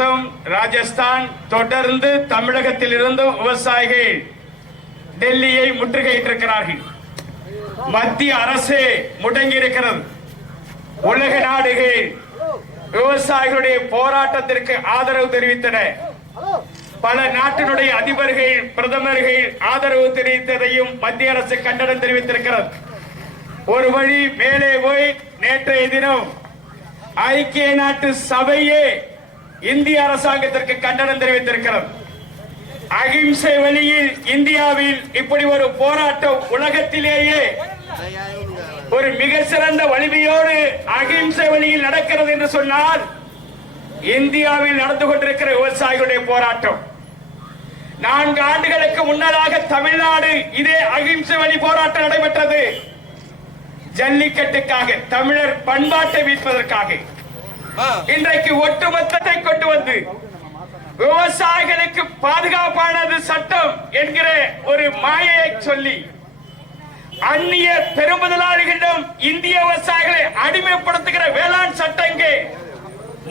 உத்தரப்பிரதேசம், ராஜஸ்தான், தொடர்ந்து தமிழகத்தில் இருந்தும் விவசாயிகள் டெல்லியை முற்றுகையிட்டிருக்கிறார்கள். மத்திய அரசு முடங்கி இருக்கிறது. உலக நாடுகள் விவசாயிகளுடைய போராட்டத்திற்கு ஆதரவு தெரிவித்தன. பல நாட்டினுடைய அதிபர்கள், பிரதமர்கள் ஆதரவு தெரிவித்ததையும் மத்திய அரசு கண்டனம் தெரிவித்திருக்கிறது. ஒரு வழி மேலே போய் நேற்றைய தினம் ஐக்கிய நாட்டு சபையே இந்திய அரசாங்கத்திற்கு கண்டனம் தெரிவித்திருக்கிறது. அகிம்சை வழியில் இந்தியாவில் இப்படி ஒரு போராட்டம் உலகத்திலேயே ஒரு மிக சிறந்த வலிமையோடு அகிம்சை வழியில் நடக்கிறது என்று சொன்னால் இந்தியாவில் நடந்து கொண்டிருக்கிற விவசாயிகளுடைய போராட்டம். 4 ஆண்டுகளுக்கு முன்னதாக தமிழ்நாடு இதே அகிம்சை வழி போராட்டம் நடைபெற்றது. ஜல்லிக்கட்டுக்காக, தமிழர் பண்பாட்டை மீட்பதற்காக. இன்றைக்கு ஒட்டுமொத்தத்தை கொண்டு வந்து விவசாயிகளுக்கு பாதுகாப்பானது சட்டம் என்கிற ஒரு மாயையை சொல்லி அந்நிய பெருமுதலாளிகளிடம் இந்திய விவசாயிகளை அடிமைப்படுத்துகிற வேளாண் சட்டங்கள்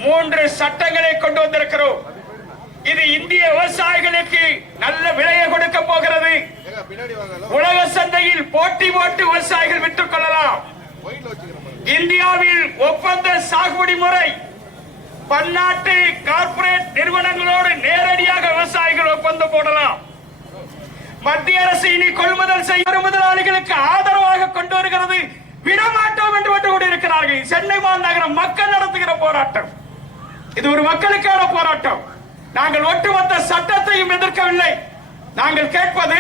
3 சட்டங்களை கொண்டு வந்திருக்கிறோம். இது இந்திய விவசாயிகளுக்கு நல்ல விலையை கொடுக்க போகிறது. உலக சந்தையில் போட்டி போட்டு விவசாயிகள் விற்றுக் கொள்ளலாம். இந்தியாவில் ஒப்பந்த சாகுபடி முறை, பன்னாட்டு கார்ப்பரேட் நிறுவனங்களோடு நேரடியாக விவசாயிகள் ஒப்பந்தம் போடலாம். மத்திய அரசு இனி கொள்முதல் செய்யும் முதலாளிகளுக்கு ஆதரவாக கொண்டு வருகிறது. விடமாட்டோம் என்று விட்டுக் கொண்டிருக்கிறார்கள். சென்னை மாநகரம் மக்கள் நடத்துகிற போராட்டம் இது ஒரு மக்களுக்கான போராட்டம். நாங்கள் ஒட்டுமொத்த சட்டத்தையும் எதிர்க்கவில்லை. நாங்கள் கேட்பது,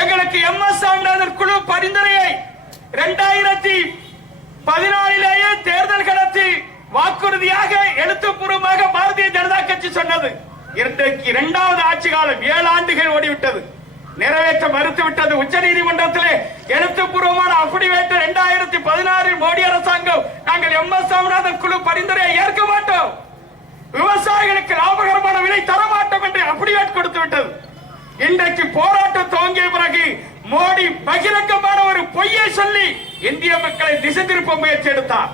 எங்களுக்கு MS சாமிநாதன் குழு பரிந்துரையை 2014 தேர்தல் களத்தில் வாக்குறுதியாக எழுத்துப்பூர்வமாக பாரதிய ஜனதா கட்சி சொன்னது. இன்றைக்கு 2வது ஆட்சி காலம் 7 ஆண்டுகள் ஓடிவிட்டது. நிறைவேற்ற மறுத்துவிட்டது. உச்ச நீதிமன்றத்திலே எழுத்துப்பூர்வமான அபிடவிட் 2016 மோடி அரசாங்கம் நாங்கள் MS சாமிநாதன் குழு பரிந்துரையை ஏற்க மாட்டோம், விவசாயிகளுக்கு லாபகரமான விலை தர மாட்டோம் என்று அபிடவிட் கொடுத்து விட்டது. இன்றைக்கு போராட்டம் துவங்கிய பிறகு மோடி பகிரங்கமான ஒரு பொய்யை சொல்லி இந்திய மக்களை திசை திருப்ப முயற்சி எடுத்தார்.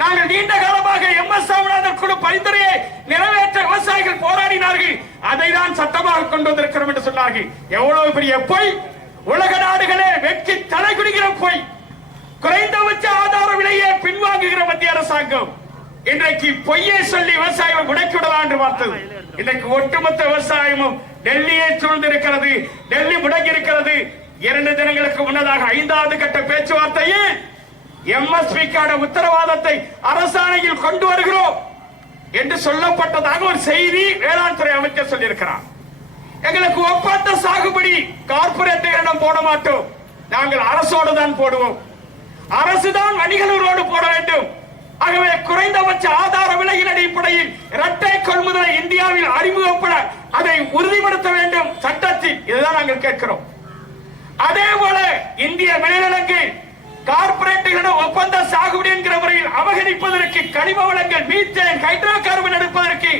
நாங்கள் நீண்ட காலமாக MS சாமிநாதன் குழு பரிந்துரையை நிறைவேற்ற விவசாயிகள் போராடினார்கள், அதை தான் சட்டமாக கொண்டு வந்திருக்கிறோம் என்று சொன்னார்கள். எவ்வளவு பெரிய பொய்! உலக நாடுகளே வெட்கி தலை குனிகிற பொய்! குறைந்தபட்ச ஆதார விலையை பின்வாங்குகிற மத்திய அரசாங்கம் இன்றைக்கு பொய்யை சொல்லி விவசாயிகள் முடக்கிவிடலாம் என்று பார்த்தது. இன்றைக்கு ஒட்டுமொத்த விவசாயமும் டெல்லியை சூழ்ந்திருக்கிறது. டெல்லி முடங்கி இருக்கிறது. 2 தினங்களுக்கு முன்னதாக 5வது கட்ட பேச்சுவார்த்தையில் MSPக்கான உத்தரவாதத்தை அரசாணையில் கொண்டு வருகிறோம் என்று சொல்லப்பட்டதாக ஒரு செய்தி வேளாண் துறை அமைச்சர் சொல்லியிருக்கிறார். எங்களுக்கு ஒப்பந்த சாகுபடி கார்ப்பரேட்டுகளிடம் போட மாட்டோம், நாங்கள் அரசோடு தான் போடுவோம். அரசுதான் வணிகர்களோடு போட வேண்டும். ஆகவே குறைந்தபட்ச ஆதார விலையின் அடிப்படையில் இரட்டை கொள்முதலை இந்தியாவில் அறிமுகப்பட அதை உறுதிப்படுத்த வேண்டும் சட்டத்தில். இதுதான் நாங்கள் கேட்கிறோம். அதே போல இந்திய விளைநிலங்கள் கார்ப்பரேட்டுகளிடம் ஒப்பந்த சாகுபடி என்கிற முறையில் அபகரிப்பதற்கு, கனிம வளங்கள், மீத்தேன், ஹைட்ரோ கார்பன் எடுப்பதற்கு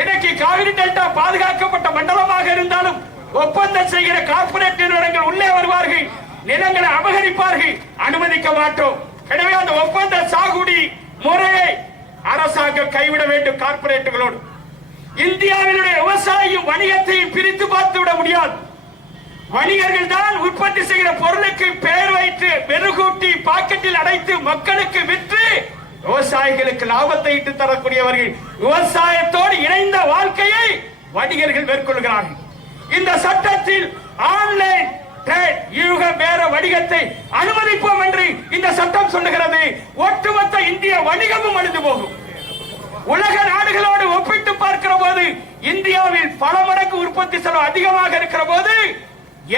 இன்னைக்கு காவிரி டெல்டா பாதுகாக்கப்பட்ட மண்டலமாக இருந்தாலும் ஒப்பந்தம் செய்கிற கார்ப்பரேட் நிறுவனங்கள் உள்ளே வருவார்கள், நிலங்களை அபகரிப்பார்கள், அனுமதிக்க மாட்டோம். எனவே அந்த ஒப்பந்த சாகுபடி முறையை அரசாங்கம் கைவிட வேண்டும். கார்ப்பரேட்டுகளோடு இந்தியாவினுடைய விவசாயியும் வணிகத்தையும் பிரித்து பார்த்து விட முடியாது. வணிகர்கள் தான் உற்பத்தி செய்கிற பொருளுக்கு பெயர் வைத்து மெருகூட்டி பாக்கெட்டில் அடைத்து மக்களுக்கு விற்று விவசாயிகளுக்கு லாபத்தை ஈட்டு தரக்கூடியவர்கள். விவசாயத்தோடு இணைந்த வாழ்க்கையை வணிகர்கள் மேற்கொள்கிறார்கள். இந்த சட்டத்தில் ஆன்லைன் யூக பேர வணிகத்தை அனுமதிப்போம் என்று இந்த சட்டம் சொல்லுகிறது. ஒட்டுமொத்த இந்திய வணிகமும் அழிந்து போகும். உலக நாடுகளோடு ஒப்பிட்டு பார்க்கிற போது இந்தியாவில் பல மடங்கு உற்பத்தி செலவு அதிகமாக இருக்கிற போது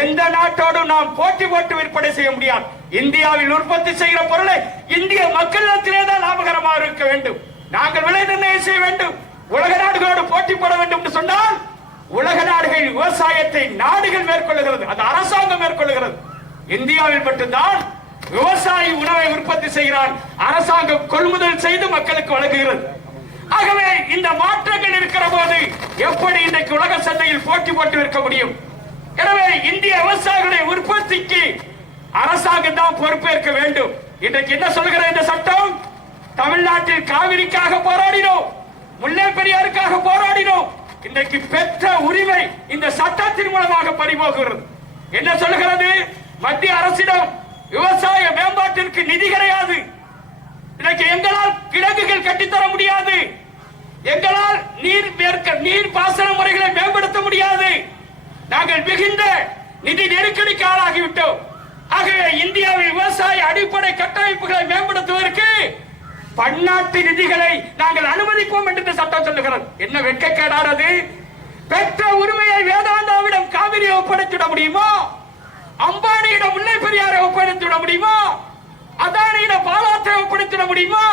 எந்த நாட்டோடு நாம் போட்டி போட்டு விற்பனை செய்ய முடியாது. இந்தியாவில் உற்பத்தி செய்கிற பொருளை இந்திய மக்களிடத்திலே தான் லாபகரமாக இருக்க வேண்டும். நாங்கள் விலை நிர்ணயம் செய்ய வேண்டும். உலக நாடுகளோடு போட்டி போட வேண்டும் என்று சொன்னால் உலக நாடுகள் விவசாயத்தை நாடுகள் மேற்கொள்ளுகிறது, அந்த அரசாங்கம் மேற்கொள்ளுகிறது. இந்தியாவில் மட்டும்தான் விவசாயி உணவை உற்பத்தி செய்கிறான், அரசாங்கம் கொள்முதல் செய்து மக்களுக்கு வழங்குகிறது. ஆகவே இந்த மாற்றங்கள் இருக்கிற போது எப்படி இன்றைக்கு உலக சந்தையில் போட்டி போட்டு விற்க முடியும்? எனவே இந்திய விவசாயிகளுடைய உற்பத்திக்கு அரசாங்கம் தான் பொறுப்பேற்க வேண்டும். இன்றைக்கு என்ன சொல்கிற இந்த சட்டம்? தமிழ்நாட்டில் காவிரிக்காக போராடினோம், முல்லை பெரியாருக்காக போராடினோம். இன்றைக்கு பெற்ற உரிமை இந்த சட்டத்தின் மூலமாக பறிபோகிறது. என்ன சொல்கிறது? மத்திய அரசிடம் விவசாய மேம்பாட்டிற்கு நிதி கிடையாது. இன்னைக்கு எங்களால் கிடங்குகள் கட்டித்தர முடியாது. எங்களால் நீர் பாசன முறைகளை மேம்படுத்த முடியாது. நாங்கள் மிகுந்த நிதி நெருக்கடிக்கு ஆளாகிவிட்டோம். ஆகவே இந்தியாவில் விவசாய அடிப்படை கட்டமைப்புகளை மேம்படுத்துவதற்கு பன்னாட்டு நிதிகளை நாங்கள் அனுமதிப்போம் என்று சட்டம் சொல்லுகிறது. என்ன வெட்கக்கேடானது? பெற்ற உரிமையை வேதாந்தாவிடம் காவிரியை ஒப்படைத்துவிட முடியுமா? அம்பானியிடம் முல்லை பெரியாரை ஒப்படைத்துவிட முடியுமா? அதானியிடம் பாலாற்றை ஒப்படைத்துவிட முடியுமா?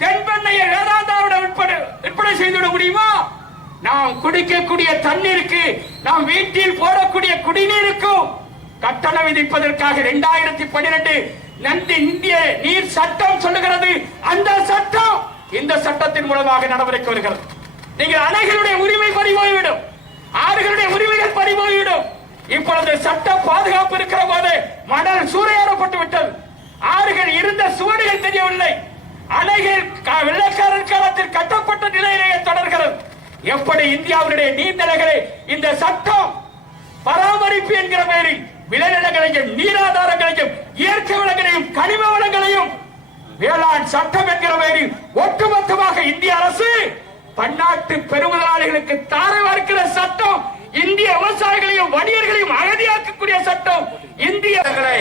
தென்பெண்ணையை வேதாந்தாவிடம் விற்பனை செய்துவிட முடியுமா? நாம் குடிக்கக்கூடிய தண்ணீருக்கு, நாம் வீட்டில் போடக்கூடிய குடிநீருக்கும் கட்டணம் விதிப்பதற்காக 2012 இந்திய நீர் சட்டம் சொல்லுகிறது. அந்த சட்டம் இந்த சட்டத்தின் மூலமாக நடவடிக்கை வருகிறது. நீங்கள் அணைகளுடைய உரிமை பறிபோய்விடும், ஆறுகளுடைய உரிமைகள் பறிபோய்விடும். இப்பொழுது சட்ட பாதுகாப்பு இருக்கிற போது மணல் சூறையாடப்பட்டு விட்டது. ஆறுகள் இருந்த சுவடுகள் தெரியவில்லை. அணைகள் வெள்ளக்காரர் காலத்தில் கட்டப்பட்ட நிலையிலேயே தொடர்கிறது. எப்படி இந்தியாவுடைய நீர்நிலைகளை இந்த சட்டம் பராமரிப்பு என்கிற பெயரில் விளைநிலங்களையும் நீராதாரங்களையும் இயற்கை வளங்களையும் கனிம வளங்களையும் வேளாண் சட்டம் என்கிற பெயரில் ஒட்டுமொத்தமாக இந்திய அரசு பன்னாட்டு பெருமுதலாளிகளுக்கு தாரை வார்க்கிற சட்டம், இந்திய விவசாயிகளையும் வணிகர்களையும் அகதியாக்கக்கூடிய சட்டம். இந்திய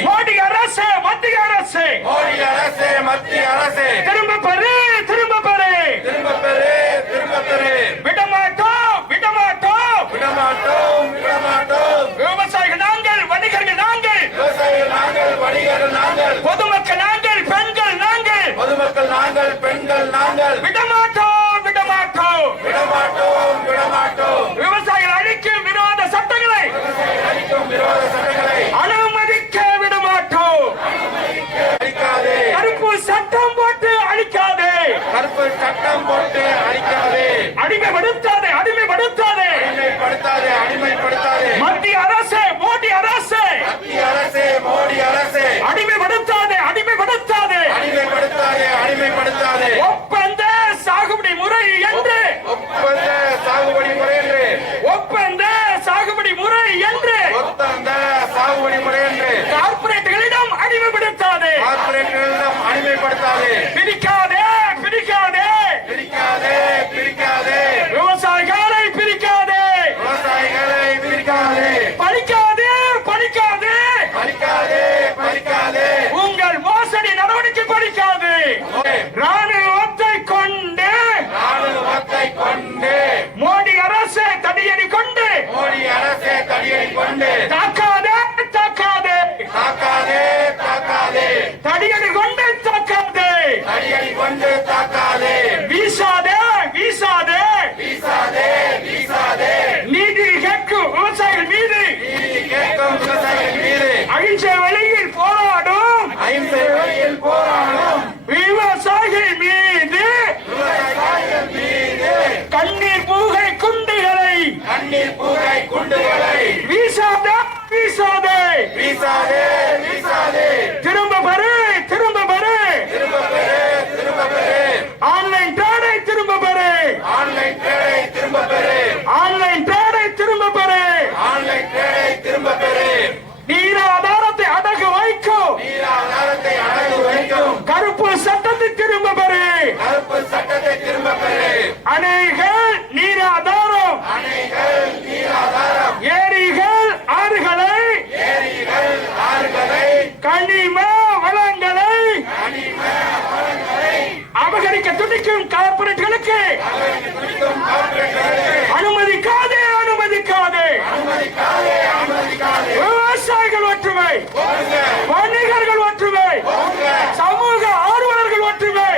மோடி அரசு, மத்திய அரசு, மோடி அரசு, மத்திய அரசு, திரும்ப பெறு, திரும்ப பெறு, திரும்ப பெறு, திரும்ப பெறு, விடமாட்டோம், விடமாட்டோம், விடமாட்டோம், விடமாட்டோம். விவசாயிகள் நாங்கள், வணிகர்கள் நாங்கள், விவசாயிகள் நாங்கள், வணிகர்கள் நாங்கள், பொதுமக்கள் நாங்கள், பெண்கள் நாங்கள், பொதுமக்கள் நாங்கள், பெண்கள் நாங்கள், விடமாட்டோம், விடமாட்டோம், விடமாட்டோம், விடமாட்டோம். விவசாயிகள் அளிக்கும் விரோத சட்டங்களை, அளிக்கும் விரோத சட்டங்களை அனுமதிக்க விடமாட்டோம். அளிக்காதே, கருப்பு சட்டம் போட்டு அழிக்காதே, கருப்பு சட்டம் போட்டு அளிக்காதே, அடிமைப்படுத்தாதே, அடிமைப்படுத்தாதே, அடிமைப்படுத்தாதே, அடிமைப்படுத்தாதே. மத்திய அரசு, மோடி அரசு, மத்திய அரசு, மோடி அரசு, அடிமைப்படுத்தாதே, அடிமைப்படுத்தாதே, அடிமைப்படுத்தாதே, அடிமைப்படுத்தாதே. ஒப்பந்த சாகுபடி முறை என்று, ஒப்பந்த சாகுபடி முறை என்று, ஒப்பந்த சாகுபடி முறை என்று ஒப்பந்த சாகுபடி முறை என்று கார்ப்பரேட்டுகளிடம் அடிமைப்படுத்தாதே, கார்ப்பரேட்டுகளிடம் அடிமைப்படுத்தாதே. பிரிக்காதே, பிரிக்காதே, பிரிக்காதே, பிரிக்காதே, விவசாயிகளை பிரிக்காதே, விவசாயிகளை பிரிக்காதே, பழிக்காதே, பழிக்காதே, பறிக்காதே, பறிக்காதே. உங்கள் மோசடி நடவடிக்கை பழிக்காது. ராணுவத்தை கொண்டு, ராணுவத்தை கொண்டு, மோடி அரசு தடியடி கொண்டு, மோடி அரசை தடியடி கொண்டு, தாக்காதே, தாக்காதே, தாக்காதே, தாக்காதே, தடியடி கொண்டு தாக்காதே, தடியடி கொண்டு தாக்காதே, வீசாதே, வீசாதே, வீசாதே, வீசாதே. நீதி கேட்கும் விவசாயிகள் மீது, நீதி கேட்கும் விவசாயிகள் மீது, அகிம்சை வழியில் போராடும் அகிம்சை வழியில் போராடும் விவசாயிகள் மீது விவசாயிகள் மீது கண்ணீர் பூகை குண்டுகளை கண்ணீர் பூகை குண்டுகளை வீசாதே, வீசாதே, வீசாதே, வீசாதே. திரும்ப பெறு, திரும்ப பெறு, திரும்ப பெறு, திரும்ப பெறு. ஆன்லைன் ட்ரேடை திரும்ப பெறு, ஆன்லைன் ட்ரேடை திரும்ப பெறு, ஆன்லைன் ட்ரேடை திரும்ப பெறு, ஆன்லைன் ட்ரேடை திரும்ப பெறு. நீராதாரத்தை அடகு வைக்கும் நீராதாரத்தை அடகு வைக்கும் கருப்பு சட்டத்தை திரும்ப பெறு, கருப்பு சட்டத்தை திரும்ப பெறு. அணைகள் நீராதாரம், அணைகள் நீராதாரம், ஏரிகள் ஆறுகளை, ஏரிகள் ஆறுகளை, கனிம வளங்களை அபகரிக்க துடிக்கும் கார்ப்பரேட்டுகளுக்கு குறிக்கும் கார்ப்பரேட்டுகளுக்கு அனுமதிக்காதே, அனுமதிக்காதே. அனுமதிக்காதே, அனுமதிக்காதே. விவசாயிகள் ஒற்றுமை, போங்க, வணிகர்கள் ஒற்றுமை, போங்க, சமூக ஆர்வலர்கள் ஒற்றுமை.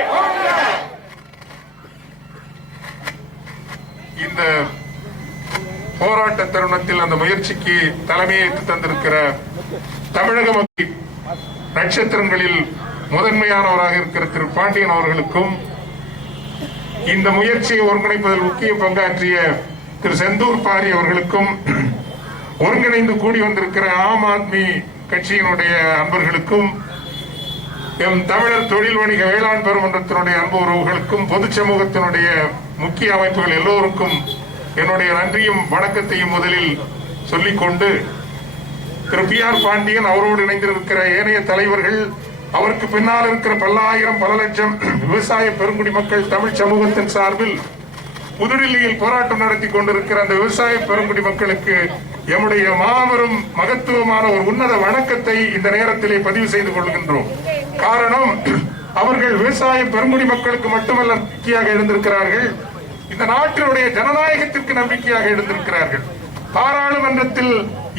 இந்த போராட்ட தருணத்தில் அந்த முயற்சிக்கு தலைமையேற்று தந்திருக்கிற தமிழக மக்கள் நட்சத்திரங்களில் முதன்மையானவராக இருக்கிற திரு பாண்டியன் அவர்களுக்கும், இந்த முயற்சியை ஒருங்கிணைப்பதில் முக்கிய பங்காற்றிய திரு செந்தூர் பாரி அவர்களுக்கும், ஒருங்கிணைந்து கூடி வந்திருக்கிற ஆம் ஆத்மி கட்சியினுடைய அன்பர்களுக்கும், எம் தமிழர் தொழில் வணிக வேளாண் பெருமன்றத்தினுடைய அன்பு உறவுகளுக்கும், பொது சமூகத்தினுடைய முக்கிய அமைப்புகள் எல்லோருக்கும் என்னுடைய நன்றியும் வணக்கத்தையும் முதலில் சொல்லிக்கொண்டு, திரு பி.ஆர். பாண்டியன், அவரோடு இணைந்திருக்கிற ஏனைய தலைவர்கள், அவருக்கு பின்னால் இருக்கிற பல்லாயிரம் பல லட்சம் விவசாய பெருங்குடி மக்கள் தமிழ் சமூகத்தின் சார்பில் புதுடில்லியில் போராட்டம் நடத்தி கொண்டிருக்கிற அந்த விவசாய பெருங்குடி மக்களுக்கு எம்முடைய மாபெரும் மகத்துவமான ஒரு உன்னத வணக்கத்தை இந்த நேரத்திலே பதிவு செய்து கொள்கின்றோம். காரணம், அவர்கள் விவசாய பெருங்குடி மக்களுக்கு மட்டுமல்ல நம்பிக்கையாக எழுந்திருக்கிறார்கள், இந்த நாட்டினுடைய ஜனநாயகத்திற்கு நம்பிக்கையாக எழுந்திருக்கிறார்கள். பாராளுமன்றத்தில்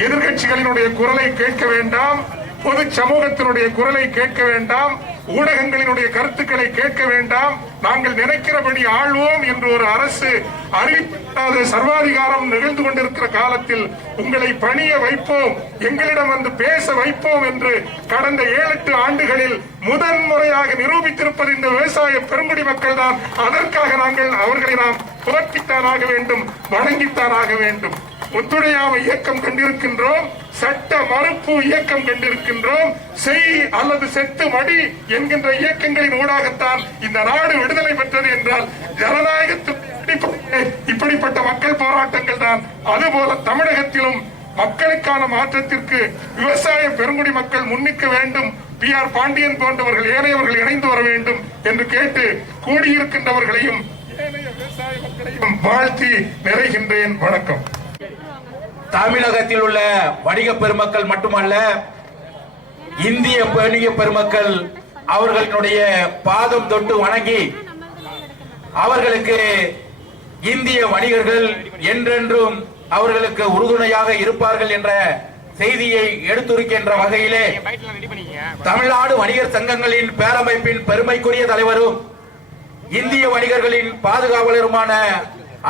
எதிர்கட்சிகளினுடைய குரலை கேட்க வேண்டாம், பொது சமூகத்தினுடைய குரலை கேட்க வேண்டாம், ஊடகங்களினுடைய கருத்துக்களை கேட்க வேண்டாம், நாங்கள் நினைக்கிறபடி ஆள்வோம் என்று ஒரு அரசு அறிவிக்காத சர்வாதிகாரம் நிகழ்ந்து கொண்டிருக்கிற காலத்தில் உங்களை பணிய வைப்போம், எங்களிடம் வந்து பேச வைப்போம் என்று கடந்த 7-8 ஆண்டுகளில் முதன்முறையாக நிரூபித்திருப்பது இந்த விவசாய பெருங்குடி மக்கள் தான். அதற்காக நாங்கள் அவர்களை நாம் புரட்டித்தானாக வேண்டும், வணங்கித்தானாக வேண்டும். ஒத்துழையாமை இயக்கம் கண்டிருக்கின்றோம், சட்ட மறுப்பு இயக்கம் கண்டிருக்கின்றோம், செய் அல்லது செத்து மடி என்கின்ற இயக்கங்களின் ஊடாகத்தான் இந்த நாடு விடுதலை பெற்றது என்றால் ஜனநாயகத்தில் இப்படிப்பட்ட மக்கள் போராட்டங்கள் தான். அதுபோல தமிழகத்திலும் மக்களுக்கான மாற்றத்திற்கு விவசாய பெருங்குடி மக்கள் முன்னிக்க வேண்டும். பி.ஆர். பாண்டியன் போன்றவர்கள் ஏனையவர்கள் இணைந்து வர வேண்டும் என்று கேட்டு கூடியிருக்கின்றவர்களையும் ஏனைய விவசாய மக்களையும் வாழ்த்தி நிறைகின்றேன். வணக்கம். தமிழகத்தில் உள்ள வணிக பெருமக்கள் மட்டுமல்ல, இந்திய வணிக பெருமக்கள் அவர்களுடைய பாதம் தொட்டு வணங்கி அவர்களுக்கு இந்திய வணிகர்கள் என்றென்றும் அவர்களுக்கு உறுதுணையாக இருப்பார்கள் என்ற செய்தியை எடுத்துரைக்கின்ற வகையிலே தமிழ்நாடு வணிகர் சங்கங்களின் பேரமைப்பின் பெருமைக்குரிய தலைவரும் இந்திய வணிகர்களின் பாதுகாவலருமான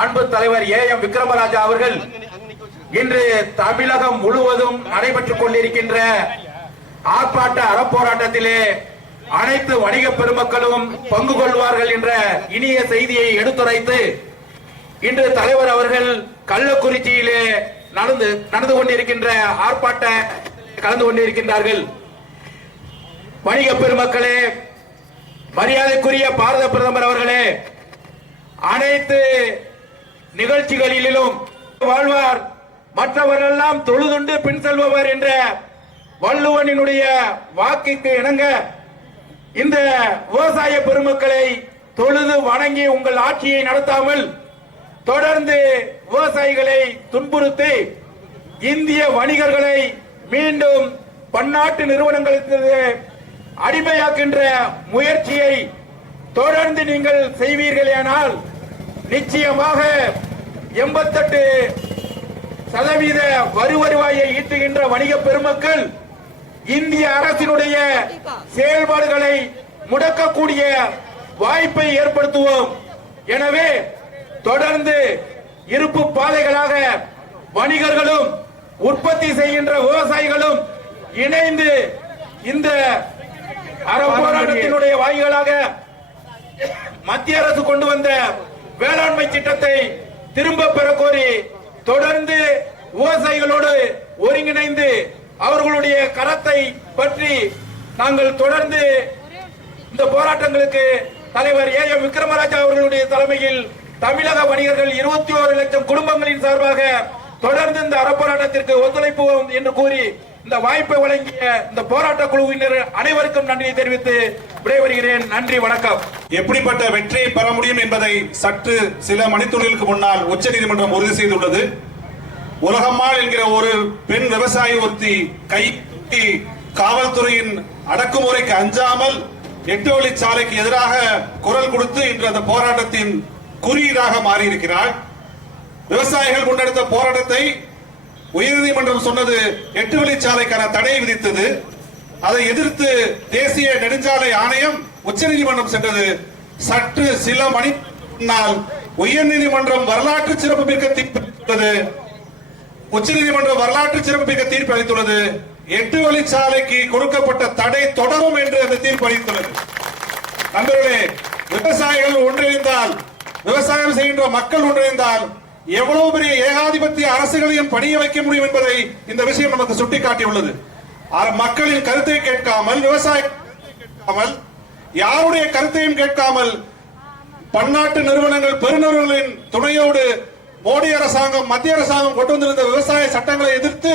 அன்பு தலைவர் A.M. விக்ரமராஜா அவர்கள் இன்று தமிழகம் முழுவதும் நடைபெற்றுக் கொண்டிருக்கின்ற ஆர்ப்பாட்ட அறப்போராட்டத்திலே அனைத்து வணிக பெருமக்களும் பங்கு கொள்வார்கள் என்ற இனிய செய்தியை எடுத்துரைத்து இன்று தலைவர் அவர்கள் கள்ளக்குறிச்சியிலே நடந்து கொண்டிருக்கின்ற ஆர்ப்பாட்ட கலந்து கொண்டிருக்கின்றார்கள். வணிக பெருமக்களே, மரியாதைக்குரிய பாரத பிரதமர் அவர்களே, அனைத்து நிகழ்ச்சிகளிலும் வாழ்வார் மற்றவரெல்லாம் தொழுதுண்டு பின் செல்பவர் என்ற வள்ளுவனினுடைய வாக்குக்கு இணங்க இந்த விவசாய பெருமக்களை தொழுது வணங்கி உங்கள் ஆட்சியை நடத்தாமல் தொடர்ந்து விவசாயிகளை துன்புறுத்தி இந்திய வணிகர்களை மீண்டும் பன்னாட்டு நிறுவனங்களுக்கு அடிமையாக்கின்ற முயற்சியை தொடர்ந்து நீங்கள் செய்வீர்களேனால் நிச்சயமாக 88% வரி வருவாயை ஈட்டுகின்ற வணிக பெருமக்கள் இந்திய அரசினுடைய செயல்பாடுகளை முடக்கக்கூடிய வாய்ப்பை ஏற்படுத்துவோம். எனவே தொடர்ந்து இருப்பு பாதைகளாக வணிகர்களும் உற்பத்தி செய்கின்ற விவசாயிகளும் இணைந்து இந்த அறப்போராட்டத்தினுடைய வாய்களாக மத்திய அரசு கொண்டு வந்த வேளாண்மை திட்டத்தை திரும்ப பெற கோரி தொடர்ந்து விவசாயிகளோடு ஒருங்கிணைந்து அவர்களுடைய கரத்தை பற்றி நாங்கள் தொடர்ந்து இந்த போராட்டங்களுக்கு தலைவர் A.M. விக்ரமராஜா அவர்களுடைய தலைமையில் தமிழக வணிகர்கள் 21 லட்சம் குடும்பங்களின் சார்பாக தொடர்ந்து இந்த அறப்போராட்டத்திற்கு ஒத்துழைப்போம் என்று கூறி இந்த வாய்ப்பை வழங்கிய இந்த போராட்ட குழுவினர் அனைவருக்கும் நன்றியை தெரிவித்து விடைபெறுகிறேன். நன்றி, வணக்கம். எப்படிப்பட்ட வெற்றியை பெற முடியும் என்பதை சற்று சில மணித்துளிகளுக்கு முன்னால் உச்சநீதிமன்றம் உறுதி செய்துள்ளது. உலகம்மாள் என்கிற ஒரு பெண் விவசாயி ஒருத்தி கைதி காவல்துறையின் அடக்குமுறைக்கு அஞ்சாமல் 8 வழிச்சாலைக்கு எதிராக குரல் கொடுத்து இன்று அந்த போராட்டத்தின் குறியீடாக மாறியிருக்கிறார். விவசாயிகள் முன்னெடுத்த போராட்டத்தை உயர்நீதிமன்றம் சொன்னது 8 வழிச்சாலைக்கான தடையை விதித்தது. அதை எதிர்த்து தேசிய நெடுஞ்சாலை ஆணையம் உச்சநீதிமன்றம் சென்றது. சற்று சில மணி முன்னால் உயர்நீதிமன்றம் வரலாற்று சிறப்புமிக்க தீர்ப்பு உச்சநீதிமன்றம் வரலாற்று சிறப்புமிக்க தீர்ப்பு அளித்துள்ளது. 8 வழிச்சாலைக்கு கொடுக்கப்பட்ட தடை தொடரும் என்று அந்த தீர்ப்பு அளித்துள்ளது. நண்பர்களே, விவசாயிகள் ஒன்றிணைந்தால், விவசாயம் செய்கின்ற மக்கள் ஒன்றிணைந்தால் எவ்வளவு பெரிய ஏகாதிபத்திய அரசுகளையும் பணிய வைக்க முடியும் என்பதை இந்த விஷயம் நமக்கு சுட்டிக்காட்டியுள்ளது. மக்களின் கருத்தை கேட்காமல், விவசாய யாருடைய கருத்தையும் கேட்காமல் பன்னாட்டு நிறுவனங்கள் பெருநிறுவனங்களின் துணையோடு மோடி அரசாங்கம் மத்திய அரசாங்கம் கொண்டு வந்திருந்த விவசாய சட்டங்களை எதிர்த்து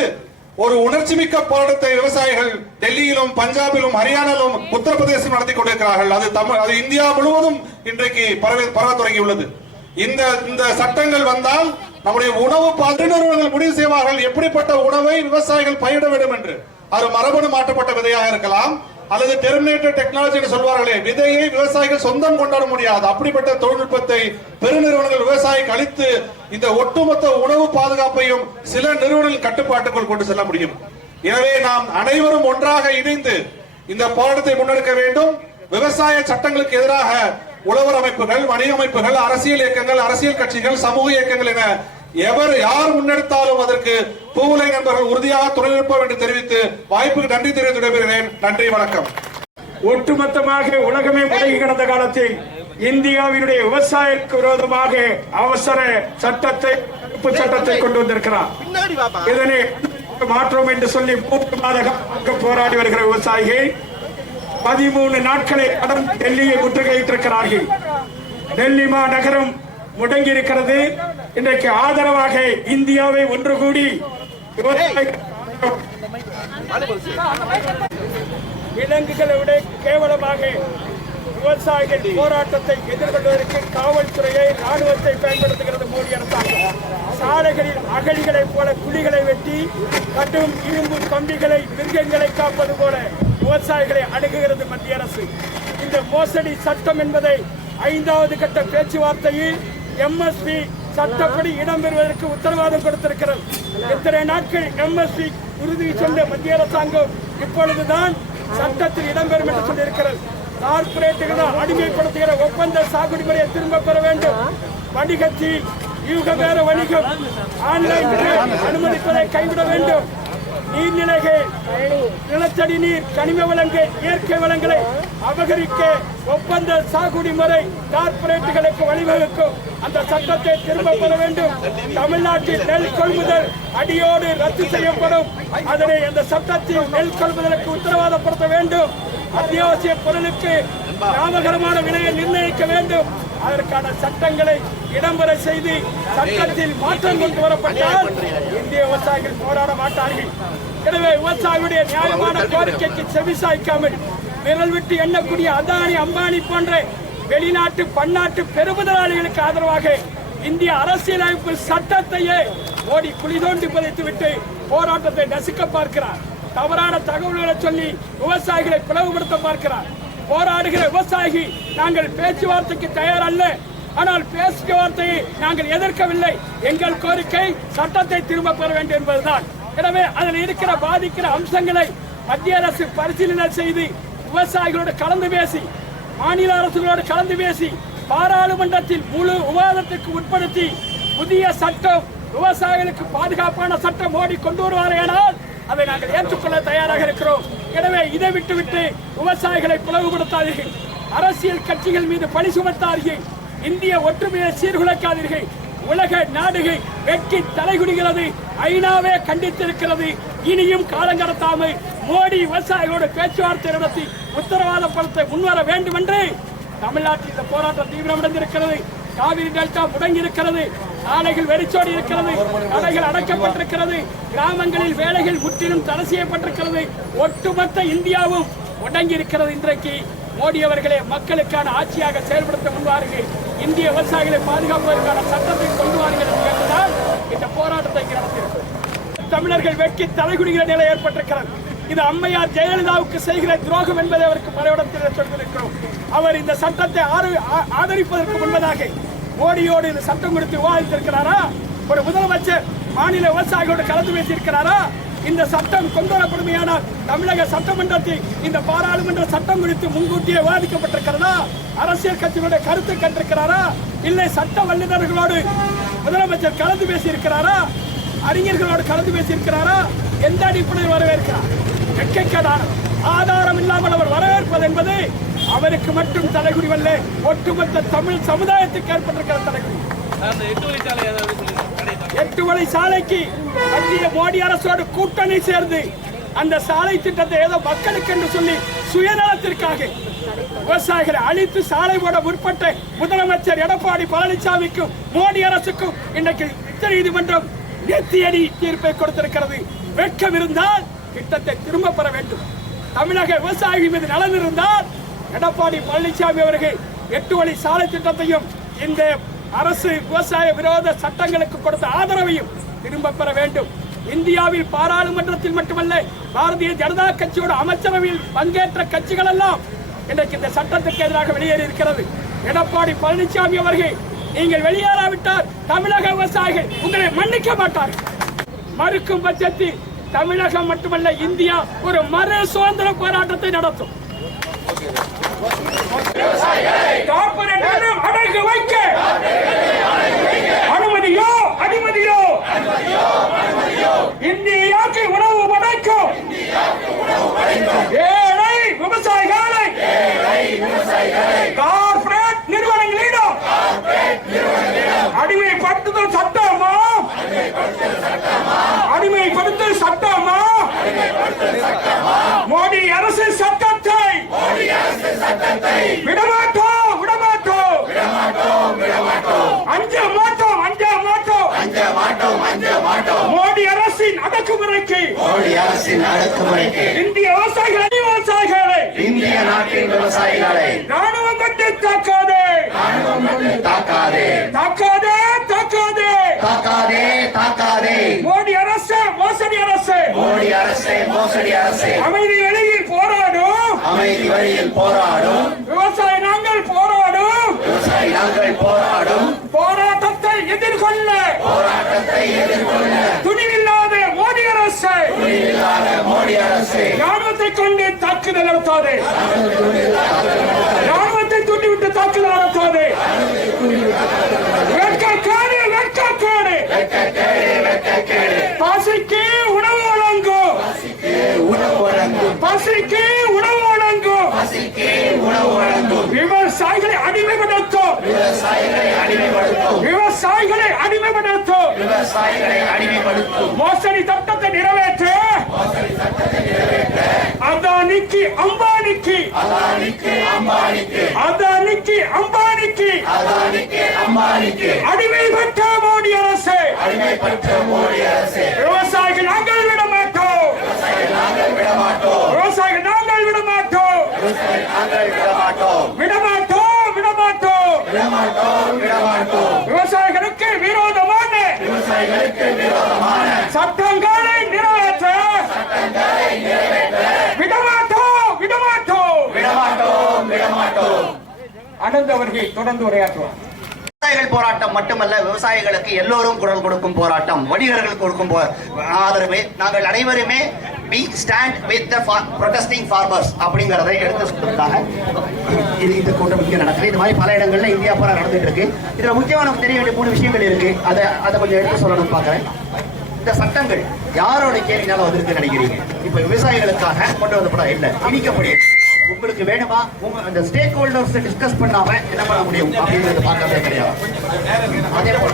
ஒரு உணர்ச்சி மிக்க போராட்டத்தை விவசாயிகள் டெல்லியிலும் பஞ்சாபிலும் ஹரியானாவிலும் உத்தரப்பிரதேசம் நடத்தி கொண்டிருக்கிறார்கள். அது இந்தியா முழுவதும் இன்றைக்கு பரவ தொடங்கியுள்ளது. இந்த சட்டங்கள் வந்தால் நம்முடைய உணவு நிறுவனங்கள் முடிவு செய்வார்கள் எப்படிப்பட்ட உணவை விவசாயிகள் பயிரிட வேண்டும் என்று. அது மரபணு மாற்றப்பட்ட விதையாக இருக்கலாம் அல்லது டெர்மினேட்டட் டெக்னாலஜி என்று சொல்வார்களே, விதையை விவசாயிகள் சொந்தம் கொண்டாட முடியாது. அப்படிப்பட்ட தொழில்நுட்பத்தை பெருநிறுவனங்கள் விவசாயிக்கு அளித்து இந்த ஒட்டுமொத்த உணவு பாதுகாப்பையும் சில நிறுவனங்கள் கட்டுப்பாட்டுக்குள் கொண்டு செல்ல முடியும். எனவே நாம் அனைவரும் ஒன்றாக இணைந்து இந்த போராட்டத்தை முன்னெடுக்க வேண்டும். விவசாய சட்டங்களுக்கு எதிராக உழவர் அமைப்புகள், வணிக அமைப்புகள், அரசியல் இயக்கங்கள், அரசியல் கட்சிகள், சமூக இயக்கங்கள் என யார் முன்னெடுத்தாலும் அதற்கு பூவுலை நண்பர்கள் உறுதியாக துணை நிற்போம் என்று தெரிவித்து வாய்ப்புக்கு நன்றி தெரிவித்து விடைபெறுகிறேன். நன்றி, வணக்கம். ஒட்டுமொத்தமாக உலகமே முடங்கி கிடந்த காலத்தில் இந்தியாவினுடைய விவசாயிக்கு விரோதமாக அவசர சட்டத்தை கொண்டு வந்திருக்கிறார். இதனை மாற்றம் என்று சொல்லி 3 மாத போராடி வருகிற விவசாயிகள் 13 நாட்களை கடந்து டெல்லியை முற்றுகையிட்டிருக்கிறார்கள். டெல்லி மாநகரம் முடங்கி இருக்கிறது. இன்றைக்கு ஆதரவாக இந்தியாவை ஒன்று கூடி விலங்குகளை விட கேவலமாக விவசாயிகள் போராட்டத்தை எதிர்கொள்வதற்கு காவல்துறையை, ராணுவத்தை பயன்படுத்துகிறது மோடி அரசாங்கம். சாலைகளில் அகழிகளைப் போல குழிகளை வெட்டி கடும் இரும்பு கம்பிகளை, மிருகங்களை காப்பது போல விவசாயிகளை அணுகுகிறது மத்திய அரசு. இந்த மோசடி சட்டம் என்பதை 5வது கட்ட பேச்சுவார்த்தையில் எம்எஸ்பி சட்டப்படி இடம்பெறுவதற்கு உத்தரவாதம் கொடுத்திருக்கிறது. இத்தனை நாட்கள் எம்எஸ்பி உறுதி சொன்ன மத்திய அரசாங்கம் இப்பொழுதுதான் சட்டத்தில் இடம்பெறும் என்று சொல்லியிருக்கிறது. கார்பரேட்டுகளை அடிமைப்படுத்துகிற ஒப்பந்த சாகுபடி முறையை திரும்ப பெற வேண்டும். வணிகத்தில் யூகபேர வணிகம் ஆன்லைன் அனுமதிப்பதை கைவிட வேண்டும். நீர்நிலைகள், நிலத்தடி நீர், கனிம வளங்கள், இயற்கை வளங்களை அபகரிக்க ஒப்பந்த சாகுபடி முறை கார்பரேட்டுகளுக்கு வழிவகுக்கும். அந்த சட்டத்தை திரும்ப பெற வேண்டும். தமிழ்நாட்டில் நெல் கொள்முதல் அடியோடு ரத்து செய்யப்படும். அதனை அந்த சட்டத்தில் நெல் கொள்முதலுக்கு உத்தரவாதப்படுத்த வேண்டும். அத்தியாவசிய பொருளுக்கு லாபகரமான விலையை நிர்ணயிக்க வேண்டும். அதற்கான சட்டங்களை இடம்பெற செய்து சட்டத்தில் மாற்றம் கொண்டு வரப்பட்டால் இந்திய விவசாயிகள் போராட மாட்டார்கள். எனவே விவசாயிகளுடைய நியாயமான கோரிக்கைக்கு செவிசாய்க்காமல் விரல் விட்டு எண்ணக்கூடிய அதானி, அம்பானி போன்ற வெளிநாட்டு பன்னாட்டு பெருமுதலாளிகளுக்கு ஆதரவாக இந்திய அரசியலமைப்பு சட்டத்தையே மோடி குழி தோண்டி புதைத்துவிட்டு போராட்டத்தை நசுக்க பார்க்கிறார். தவறான தகவல்களை சொல்லி விவசாயிகளை பிளவுபடுத்த பார்க்கிறார். போராடுகிற விவசாயிகள் நாங்கள் பேச்சுவார்த்தைக்கு தயார் அல்ல, ஆனால் பேச்சுவார்த்தையை நாங்கள் எதிர்க்கவில்லை. எங்கள் கோரிக்கை சட்டத்தை திரும்ப பெற வேண்டும் என்பதுதான். எனவே அதில் இருக்கிற பாதிக்கிற அம்சங்களை மத்திய அரசு பரிசீலனை செய்து விவசாயிகளோடு கலந்து பேசி, மாநில அரசுகளோடு கலந்து பேசி, பாராளுமன்றத்தில் முழு விவாதத்திற்கு உட்படுத்தி புதிய சட்டம், விவசாயிகளுக்கு பாதுகாப்பான சட்டம் மோடி கொண்டு வருவாரேனால் அதை நாங்கள் ஏற்றுக்கொள்ள தயாராக இருக்கிறோம். எனவே இதை விட்டுவிட்டு விவசாயிகளை பிளவுபடுத்தாதீர்கள், அரசியல் கட்சிகள் மீது பழி சுமத்தாதீர்கள், இந்திய ஒற்றுமையை சீர்குலைக்காதீர்கள். உலக நாடுகள் வெட்கி தலைகுனிகிறது, ஐநாவே கண்டித்திருக்கிறது. இனியும் காலம் கடத்தாமல் மோடி விவசாயிகளோடு பேச்சுவார்த்தை நடத்தி உத்தரவாதப்படுத்த முன்வர வேண்டும் என்று தமிழ்நாட்டில் இந்த போராட்டம் தீவிரமடைந்திருக்கிறது. காவிரி டெல்டா முடங்கி இருக்கிறது, சாலைகள் வெறிச்சோடி இருக்கிறது, கடைகள் அடைக்கப்பட்டிருக்கிறது, கிராமங்களில் வேலைகள் முற்றிலும் தடை செய்யப்பட்டிருக்கிறது. ஒட்டுமொத்த இந்தியாவும் முடங்கி இருக்கிறது. இன்றைக்கு மோடி அவர்களே மக்களுக்கான ஆட்சியாக செயல்படுத்த முன்வாருங்கள், இந்திய விவசாயிகளை பாதுகாப்பதற்கான சட்டத்தை கொண்டு வாருங்கள் என்று கேட்டதால் இந்த போராட்டத்தை நடத்தியிருக்கிறோம். தமிழர்கள் வெட்கி தலைகுனிகிற நிலை ஏற்பட்டிருக்கிறது. இது அம்மையார் ஜெயலலிதாவுக்கு செய்கிற துரோகம் என்பதை அவருக்கு பலவிடத்தில் சொல்லியிருக்கிறோம். அவர் இந்த சட்டத்தை ஆதரிப்பதற்கு முன்பதாக மோடியோடு இந்த சட்டம் குறித்து விவாதித்திருக்கிறாரா? ஒரு முதலமைச்சர் மாநில விவசாயிகளோடு கலந்து பேசியிருக்கிறாரா? இந்த சட்டம் கொண்டு வரப்படுமையானால் தமிழக சட்டமன்றத்தில் இந்த பாராளுமன்ற சட்டம் குறித்து முன்கூட்டியே விவாதிக்கப்பட்டிருக்கிறதா? அரசியல் கட்சிகளுடைய கருத்து கண்டிருக்கிறாரா? இல்லை சட்ட வல்லுநர்களோடு முதலமைச்சர் கலந்து பேசியிருக்கிறாரா? அறிஞர்களோடு கலந்து பேசியிருக்கிறாரா? எந்த அடிப்படையில் வரவேற்கிறார்? வெட்கக்கேடான ஆதாரம் இல்லாமல் அவர் வரவேற்பது என்பது அவருக்கு மட்டும் தலைகுறிவல்ல, ஒட்டுமொத்த தமிழ் சமுதாயத்துக்கு ஏற்பட்டிருக்கிற தலைகுறி. 8 வழி சாலைக்கு மத்திய மோடி அரசோடு கூட்டணி சேர்ந்து அந்த சாலை திட்டத்தை ஏதோ மக்களுக்கு என்று சொல்லி சுயநலத்திற்காக விவசாயிகளை அழித்து சாலை போட முற்பட்ட முதலமைச்சர் எடப்பாடி பழனிசாமிக்கும் மோடி அரசுக்கும் இன்றைக்கு உச்ச நீதிமன்றம் நெத்தியடி தீர்ப்பை கொடுத்திருக்கிறது. வெட்கம் இருந்தால் திட்டத்தை திரும்ப பெற வேண்டும். தமிழக விவசாயிகள் மீது நலன் இருந்தால் எடப்பாடி பழனிசாமி அவர்கள் 8 வழி சாலை திட்டத்தையும் இந்த அரசு விவசாய விரோத சட்டங்களுக்கு கொடுத்த ஆதரவையும் திரும்ப பெற வேண்டும். இந்தியாவில் பாராளுமன்றத்தில் மட்டுமல்ல, பாரதிய ஜனதா கட்சியோட அமைச்சரவையில் பங்கேற்ற கட்சிகள் எல்லாம் இன்றைக்கு இந்த சட்டத்துக்கு எதிராக வெளியேறி இருக்கிறது. எடப்பாடி பழனிசாமி அவர்கள் நீங்கள் வெளியேறாவிட்டால் தமிழக விவசாயிகள் உங்களை மன்னிக்க மாட்டார்கள். மறுக்கும் பட்சத்தில் தமிழகம் மட்டுமல்ல, இந்தியா ஒரு மறு சுதந்திர போராட்டத்தை நடத்தும். கார்ப்பரேட் அடகு வைக்க அனுமதியோ அனுமதியோ இந்தியாவுக்கு உணவு படைக்கும் ஏழை விவசாயிகளை கார்ப்பரேட் நிறுவனங்களிடம் அடிமைப்படுத்துதல் சட்டமா அடிமைப்படுத்தல் சட்டமா மோடி அரசு சட்டத்தை விடமாட்டோம் விடமாட்டோம் அஞ்ச மாட்டோம் அஞ்ச மாட்டோம் அஞ்ச மாட்டோம் மோடி அரசின் அடக்குமுறைக்கு இந்திய விவசாயிகளை இந்திய நாட்டின் விவசாயிகளை ராணுவம் கொண்டு தாக்காதே தாக்காதே தாக்காதே தாக்காதே தாக்காதே தாக்காதே மோடி அரசு மோசடி அரசு மோடி அரசே மோசடி அரசே அமைதி வழியில் போராடும் அமைதி வழியில் போராடும் விவசாயி நாங்கள் போராடும் விவசாயி நாங்கள் போராடும் போராட்டத்தை எதிர்கொள்ள துணிவில்லாத மோடி அரசு மோடி அரசே ராணுவத்தை கொண்டு தாக்குதல் நடத்தாதே ராணுவத்தை தூண்டிவிட்டு தாக்குதல் நடத்தாதே வெட்கக்கேடு வெட்கக்கேடு பசிக்கு உணவு வழங்கும் பசிக்கு உணவு வழங்கும் விவசாயிகளை அடிமைப்படுத்தும் விவசாயிகளை அடிமைப்படுத்தும் மோசடி சட்டத்தை நிறைவேற்ற அதானிக்கு அம்பானிக்கு அடிமைப்பட்ட மோடி அரசு விவசாயிகள் நாங்கள் விட மாட்டோம் விவசாயிகள் நாங்கள் விட மாட்டோம் விவசாயிகளுக்கு விரோதமான சட்டங்களை நிறைவேற்ற விடமாட்டோம். அனந்தவர்கள் தொடர்ந்து உரையாற்றுவார். விவசாயிகள் போராட்டம் மட்டுமல்ல, விவசாயிகளுக்கு எல்லோரும் குரல் கொடுக்கும் போராட்டம், வணிகர்கள் கொடுக்கும் ஆதரவு. நாங்கள் அனைவருமே we stand with the protesting farmers அப்படிங்கறதை எடுத்து சொல்லிருக்காங்க. இந்த கூட்டம் இங்க நடக்குது. இது மாதிரி பல இடங்கள்ல இந்தியா பூரா நடந்துட்டு இருக்கு. இதுல முக்கியமான தெரிய வேண்டிய 3 விஷயங்கள் இருக்கு. அதை கொஞ்சம் எடுத்து சொல்லணும்னு பாக்குறேன். இந்த சட்டங்கள் யாரோட கேள்வினால வந்திருக்கு நினைக்கிறீங்க? இப்ப விவசாயிகளுக்காக கொண்டு வந்தப்பட இல்ல, திணிக்கப்படுது. உங்களுக்கு வேணுமா? அந்த ஸ்டேக் ஹோல்டர்ஸ் டிஸ்கஸ் பண்ணாம என்ன பண்ண முடியும் அப்படிங்கறது பார்க்கவே கிடையாது. அதே போல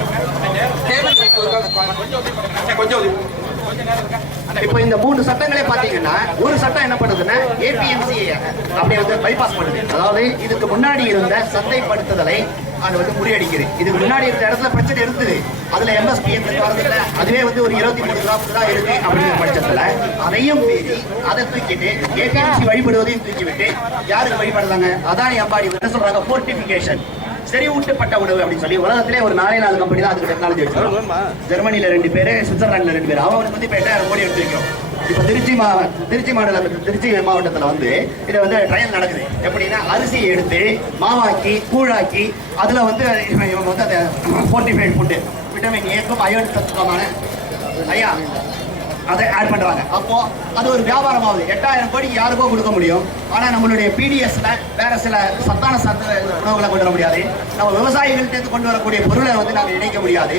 இப்ப இந்த 3 சட்டங்களே பாத்தீங்கன்னா, ஒரு சட்டம் என்ன பண்ணுதுன்னா ஏபிஎம்சி அப்படி வந்து பைபாஸ் பண்ணுது. அதாவது இதுக்கு முன்னாடி இருந்த சந்தைப்படுத்துதலை அது வந்து முறியடிக்குது. இதுக்கு முன்னாடி இருந்த இடத்துல பிரச்சனை இருந்தது, அதுல எம்எஸ்பி வரதில்ல, அதுவே வந்து ஒரு 23 கிராம் தான் இருக்கு அப்படிங்கிற பட்சத்துல அதையும் மீறி அதை தூக்கிட்டு ஏபிஎம்சி வழிபடுவதையும் தூக்கிவிட்டு யாருக்கு வழிபடுறாங்க? அதானி அம்பானி என்ன சொல்றாங்க? போர்டிபிகேஷன், செறிவூட்டப்பட்ட உணவு அப்படின்னு சொல்லி உலகத்திலே ஒரு 4 கம்பெனி தான் அதுக்கு டெக்னாலஜி வச்சிருக்கோம். ஜெர்மனில 2 பேரு, சுவிட்சர்லாந்துல 2 பேர். அவங்களுக்கு வந்து இப்ப 8000 கோடி எடுத்து வைக்கிறோம். இப்ப திருச்சி மாவட்டத்துல வந்து இதை வந்து ட்ரையல் நடக்குது. எப்படின்னா அரிசியை எடுத்து மாவாக்கி கூழாக்கி அதுல வந்து இவங்க வந்து அதை ஃபோர்ட்டிஃபைட் ஃபுட்டு விட்டமின் ஏக்கும் அயோன் சத்துவமான ஐயா அதை ஆட் பண்றாங்க. அப்போ அது ஒரு வியாபாரம் ஆகுது. 8000 கோடி யாருக்கோ கொடுக்க முடியும். ஆனா நம்மளுடைய பிடிஎஸ்ல வேற சில சத்தான உணவுகளை கொண்டு வர முடியாது. நம்ம விவசாயிகள்கிட்ட கொண்டு வரக்கூடிய பொருளை வந்து நாங்கள் இணைக்க முடியாது.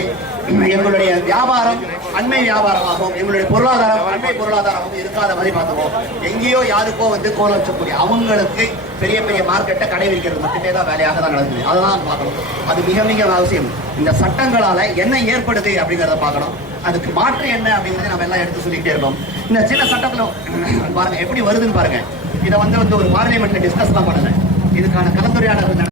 எங்களுடைய வியாபாரம் அண்மை வியாபாரமாகவும் எங்களுடைய பொருளாதாரம் அண்மை பொருளாதாரமாகவும் இருக்காத மாதிரி பார்த்துவோம். எங்கேயோ யாருக்கோ வந்து கோல வச்சக்கூடிய அவங்களுக்கு பெரிய பெரிய மார்க்கெட்டை கடை வைக்கிறது மட்டுமே தான் வேலையாக தான் நடக்குது. அதெல்லாம் பார்க்கணும். அது மிக மிக அவசியம். இந்த சட்டங்களால என்ன ஏற்படுது அப்படிங்கிறத பார்க்கணும். அதுக்கு மாற்று என்ன அப்படிங்கறத நம்ம எல்லாம் எடுத்து சொல்லிட்டே இருக்கோம். இந்த சில சட்டத்துல பாருங்க எப்படி வருதுன்னு பாருங்க. இதை வந்து ஒரு பார்லிமெண்ட்ல டிஸ்கஸ் தான் பண்ணல, இதுக்கான கலந்துரையாடல்